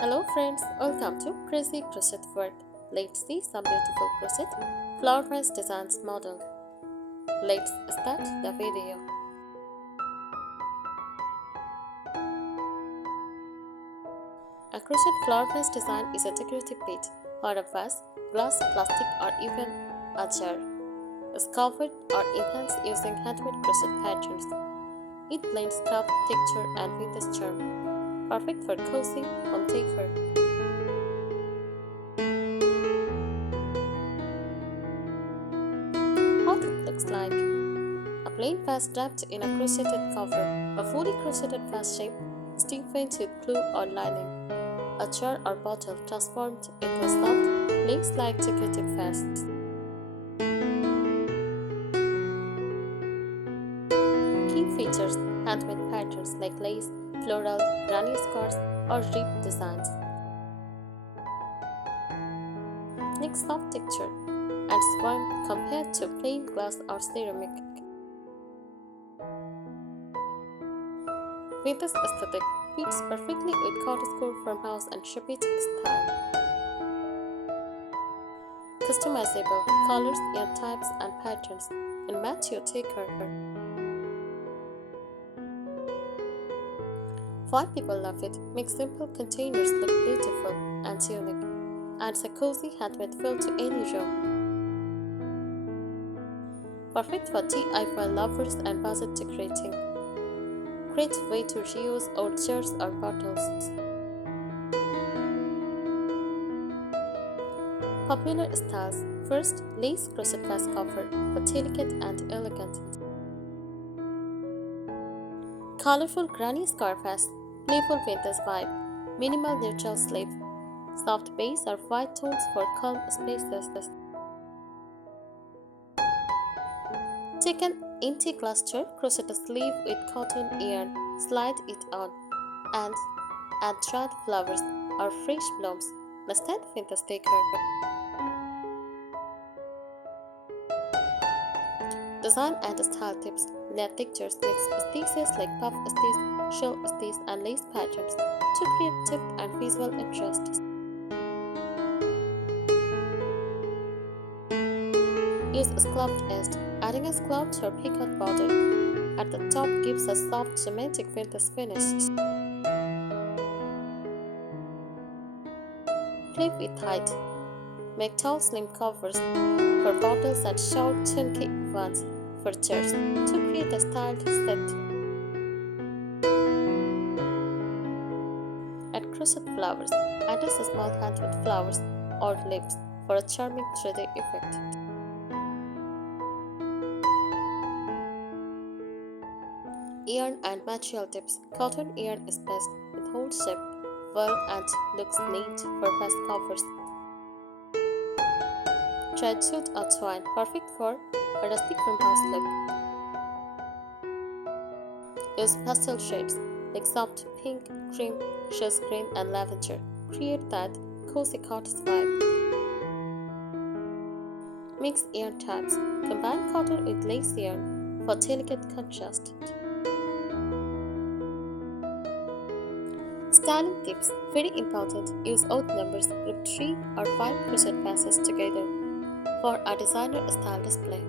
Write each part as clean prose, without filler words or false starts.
Hello friends, welcome to Crazy Crochet World. Let's see some beautiful crochet flower vase designs model. Let's start the video. A crochet flower vase design is a decorative piece or a vase, glass, plastic or even a jar. Sculpted or enhanced using handmade crochet patterns. It blends craft, texture and vintage charm. Perfect for cozy home decor. What it looks like. A plain vase wrapped in a crocheted cover, a fully crocheted vase shape, stiffened with glue or lining, a jar or bottle transformed into a soft, lace-like decorative vase. Key features: handmade patterns like lace, floral, granny squares, or ribbed designs. Next, soft texture and square compared to plain glass or ceramic. Vintage aesthetic fits perfectly with cottage-core farmhouse and shabby style. Customizable colors and types and patterns can match your decor. Why people love it makes simple containers look beautiful and unique. Adds a cozy handmade feel to any room. Perfect for DIY lovers and budget decorating. Great way to reuse old jars or bottles. Popular styles. First, lace crochet vase cover for delicate and elegant. Colorful granny scarf vase, playful vintage vibe. Minimal neutral sleeve. Soft base or white tones for calm spaces. Take an empty glass jar, crochet a sleeve with cotton yarn, slide it on, and add dried flowers or fresh blooms. Instant vintage decor. Design and style tips. Net textures mix stitches like puff stitch, shell stitch, and lace patterns to create depth and visual interest. Use scalloped edge, adding a scalloped or peacock border at the top gives a soft, romantic vintage finish. Clip it tight. Make tall, slim covers for bottles and short, chunky ones for jars to create a styled set. Add crochet flowers. Add a small handmade flowers or leaves for a charming 3D effect. Yarn and material tips. Cotton yarn is best with whole shape, well and looks neat for vase covers. Thread suit or twine, perfect for a rustic farmhouse look. Use pastel shades like soft pink, cream, rose green, and lavender. Create that cozy cottage vibe. Mix yarn types. Combine cotton with lace yarn for delicate contrast. Styling tips. Very important. Use odd numbers. Group 3 or 5 crochet vases together for a designer style display.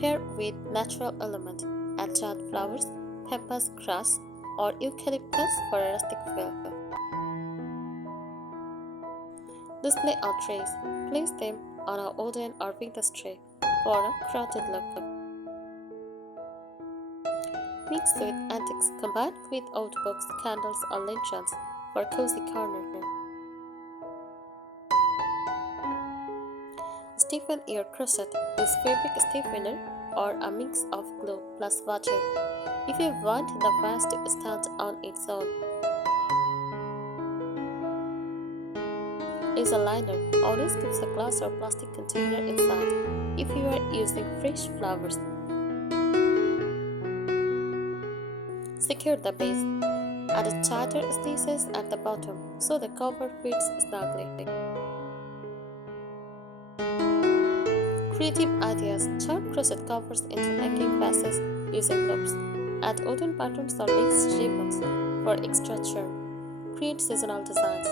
Pair with natural element and dried flowers, pampas grass, or eucalyptus for a rustic feel. Display on trays. Place them on a wooden or vintage tray for a crowded look. Mix with antiques combined with old books, candles, or lanterns for a cozy corner. Stiffen ear crochet. Use fabric stiffener or a mix of glue plus water if you want the vase to stand on its own. Use a liner. Always keep a glass or plastic container inside if you are using fresh flowers. Secure the base. Add tighter stitches at the bottom so the cover fits snugly. Creative ideas. Turn crochet covers into hanging vases using loops. Add wooden patterns or lace ribbons for extra charm. Create seasonal designs,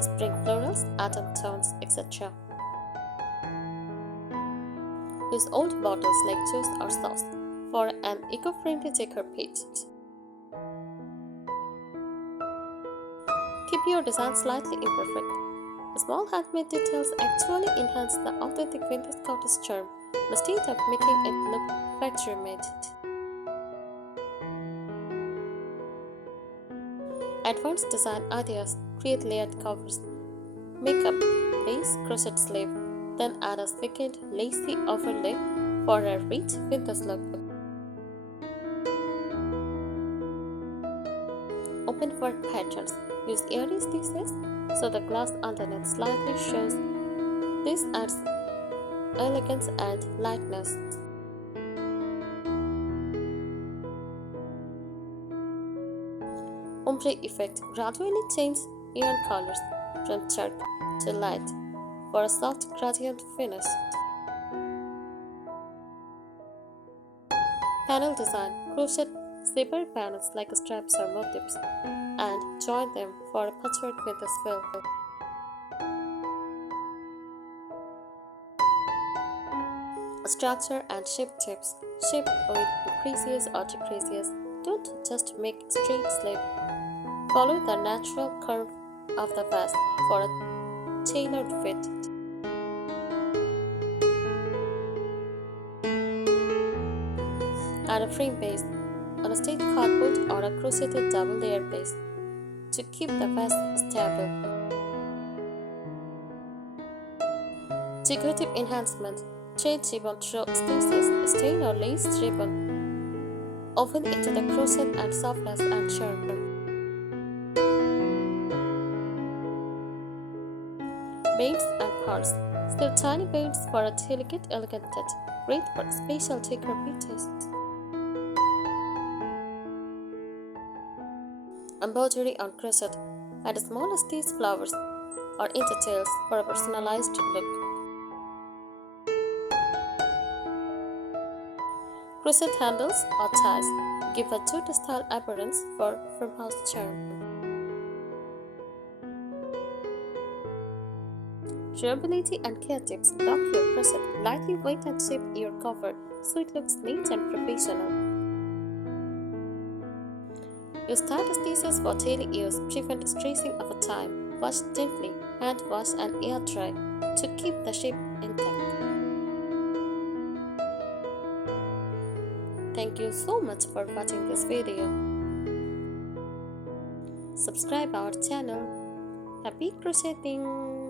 spring florals, autumn tones, etc. Use old bottles like juice or sauce for an eco-friendly decor page. Keep your design slightly imperfect. Small handmade details actually enhance the authentic vintage cottage charm instead of making it look factory-made. Advanced design ideas: create layered covers, make a base crochet sleeve, then add a second lacy overlay for a rich vintage look. Open work patterns: use airy stitches so the glass underneath slightly shows. This adds elegance and lightness. Ombre effect: gradually change yarn colors from dark to light for a soft gradient finish. Panel design: crochet zipper panels like straps or motifs and join them for a patchwork with a spill. Structure and shape tips: shape with increases or decreases. Don't just make straight sleeve. Follow the natural curve of the vase for a tailored fit. Add a frame base on a stayed cardboard or a crocheted double layer base to keep the vase stable. Decorative enhancement: thread ribbon through stitches, stain or lace ribbon woven into the crochet and softness and charm. Beads and pearls: still tiny beads for a delicate, elegant touch, great for special decor pieces. Embroidery on crochet: add small stitch flowers or details for a personalized look. Crochet handles or ties give a jute-style appearance for farmhouse charm. Durability and care tips: lock your crochet, lightly weight and shape your cover so it looks neat and professional. Use tight stitches for daily use, prevent stressing over time. Wash gently, hand wash and air dry to keep the shape intact. Thank you so much for watching this video. Subscribe our channel. Happy crocheting!